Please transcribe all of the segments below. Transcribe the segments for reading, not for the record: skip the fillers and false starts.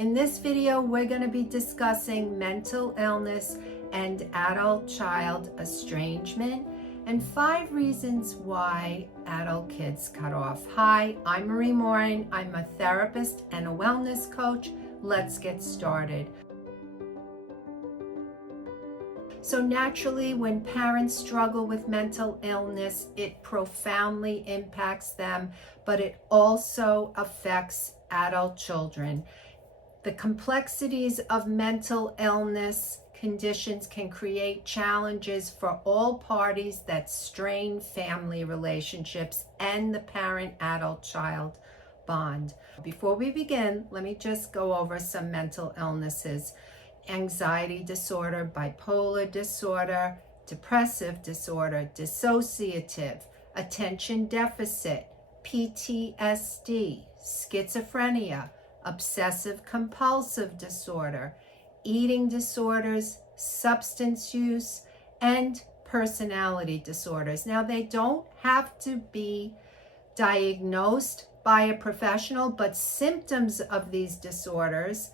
In this video, we're going to be discussing mental illness and adult-child estrangement and 5 reasons why adult kids cut off. Hi, I'm Marie Morin. I'm a therapist and a wellness coach. Let's get started. So naturally, when parents struggle with mental illness, it profoundly impacts them, but it also affects adult children. The complexities of mental illness conditions can create challenges for all parties that strain family relationships and the parent-adult-child bond. Before we begin, let me just go over some mental illnesses. Anxiety disorder, bipolar disorder, depressive disorder, dissociative, attention deficit, PTSD, schizophrenia, obsessive compulsive disorder, eating disorders, substance use, and personality disorders. Now, they don't have to be diagnosed by a professional, but symptoms of these disorders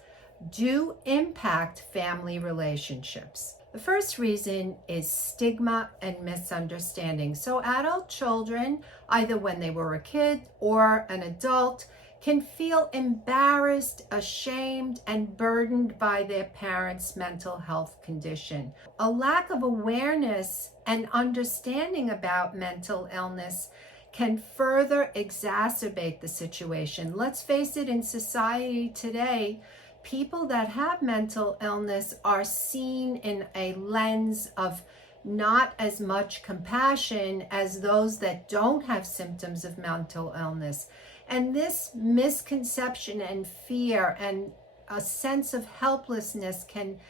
do impact family relationships. The first reason is stigma and misunderstanding. So adult children, either when they were a kid or an adult, can feel embarrassed, ashamed, and burdened by their parents' mental health condition. A lack of awareness and understanding about mental illness can further exacerbate the situation. Let's face it, in society today, people that have mental illness are seen in a lens of not as much compassion as those that don't have symptoms of mental illness. And this misconception and fear and a sense of helplessness can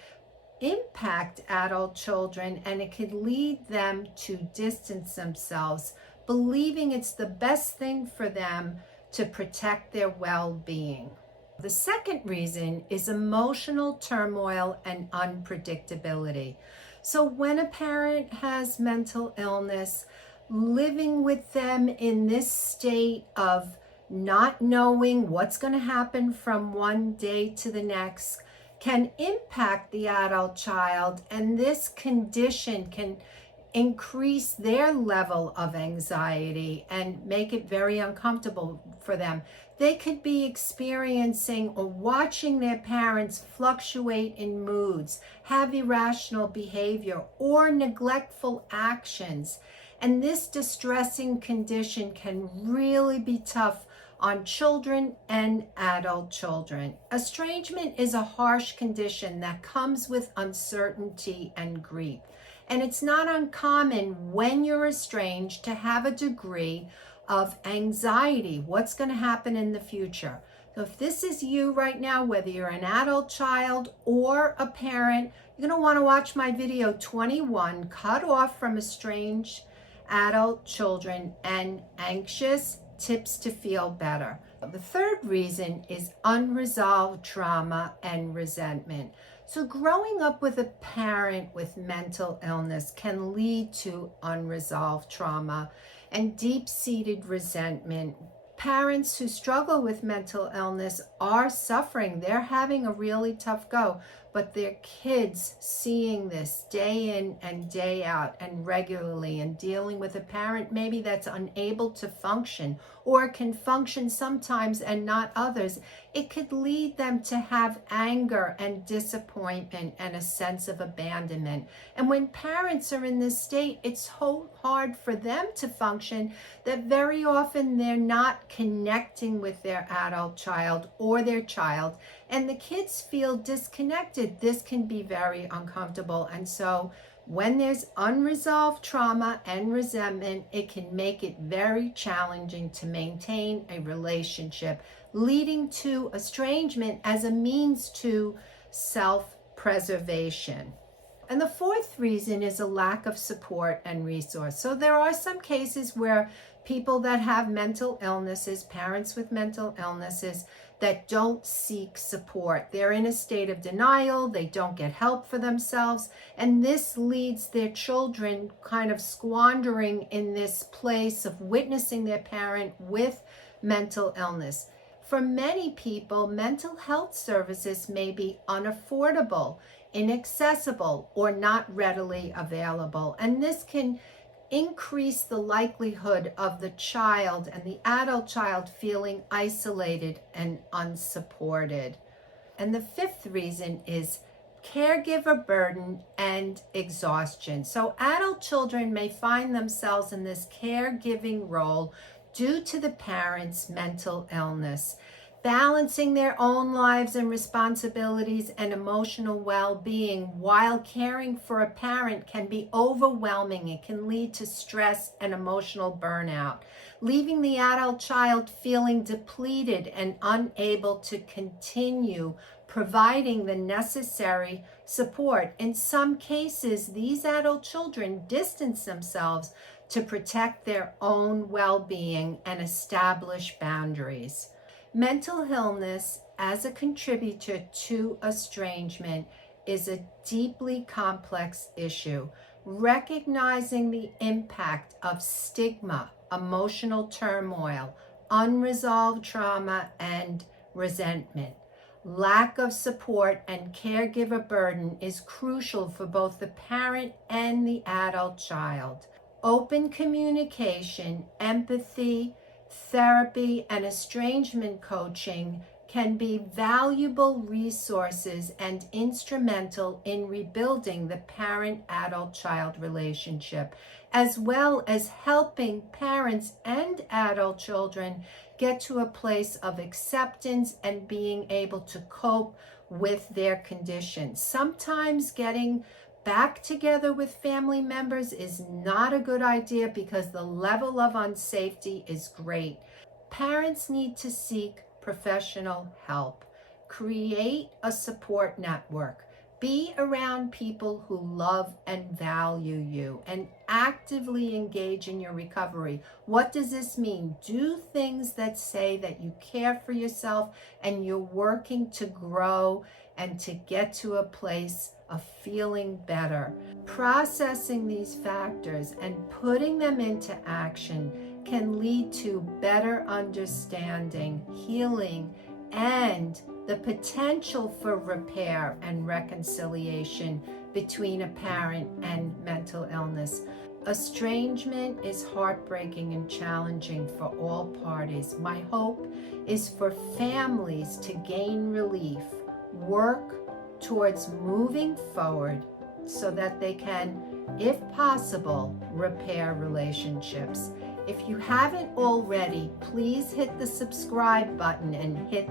impact adult children, and it could lead them to distance themselves, believing it's the best thing for them to protect their well-being. The second reason is emotional turmoil and unpredictability. So when a parent has mental illness, living with them in this state of not knowing what's going to happen from one day to the next can impact the adult child, and this condition can increase their level of anxiety and make it very uncomfortable for them. They could be experiencing or watching their parents fluctuate in moods, have irrational behavior, or neglectful actions. And this distressing condition can really be tough on children and adult children. Estrangement is a harsh condition that comes with uncertainty and grief. And it's not uncommon when you're estranged to have a degree of anxiety. What's going to happen in the future? So if this is you right now, whether you're an adult child or a parent, you're going to want to watch my video 21, Cut Off from Estranged Adult Children and Anxious Tips to Feel Better. The third reason is unresolved trauma and resentment. So growing up with a parent with mental illness can lead to unresolved trauma and deep-seated resentment. Parents who struggle with mental illness are suffering. They're having a really tough go, but their kids seeing this day in and day out and regularly, and dealing with a parent maybe that's unable to function or can function sometimes and not others, it could lead them to have anger and disappointment and a sense of abandonment. And when parents are in this state, it's so hard for them to function that very often they're not connecting with their adult child or their child, and the kids feel disconnected. This can be very uncomfortable. And so when there's unresolved trauma and resentment, it can make it very challenging to maintain a relationship, leading to estrangement as a means to self-preservation. And the fourth reason is a lack of support and resource. So there are some cases where people that have mental illnesses, parents with mental illnesses, that don't seek support. They're in a state of denial. They don't get help for themselves. And this leads their children kind of squandering in this place of witnessing their parent with mental illness. For many people, mental health services may be unaffordable, inaccessible, or not readily available. And this can increase the likelihood of the child and the adult child feeling isolated and unsupported. And the fifth reason is caregiver burden and exhaustion. So adult children may find themselves in this caregiving role due to the parent's mental illness. Balancing their own lives and responsibilities and emotional well-being while caring for a parent can be overwhelming. It can lead to stress and emotional burnout, leaving the adult child feeling depleted and unable to continue providing the necessary support. In some cases, these adult children distance themselves to protect their own well-being and establish boundaries. Mental illness as a contributor to estrangement is a deeply complex issue. Recognizing the impact of stigma, emotional turmoil, unresolved trauma, and resentment, lack of support, and caregiver burden is crucial for both the parent and the adult child. Open communication, empathy, therapy, and estrangement coaching can be valuable resources and instrumental in rebuilding the parent-adult-child relationship, as well as helping parents and adult children get to a place of acceptance and being able to cope with their conditions. Sometimes getting back together with family members is not a good idea because the level of unsafety is great. Parents need to seek professional help. Create a support network. Be around people who love and value you and actively engage in your recovery. What does this mean? Do things that say that you care for yourself and you're working to grow and to get to a place of feeling better. Processing these factors and putting them into action can lead to better understanding, healing, and the potential for repair and reconciliation between a parent and mental illness. Estrangement is heartbreaking and challenging for all parties. My hope is for families to gain relief, work towards moving forward so that they can, if possible, repair relationships. If you haven't already, please hit the subscribe button and hit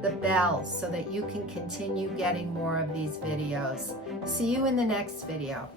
the bell so that you can continue getting more of these videos. See you in the next video.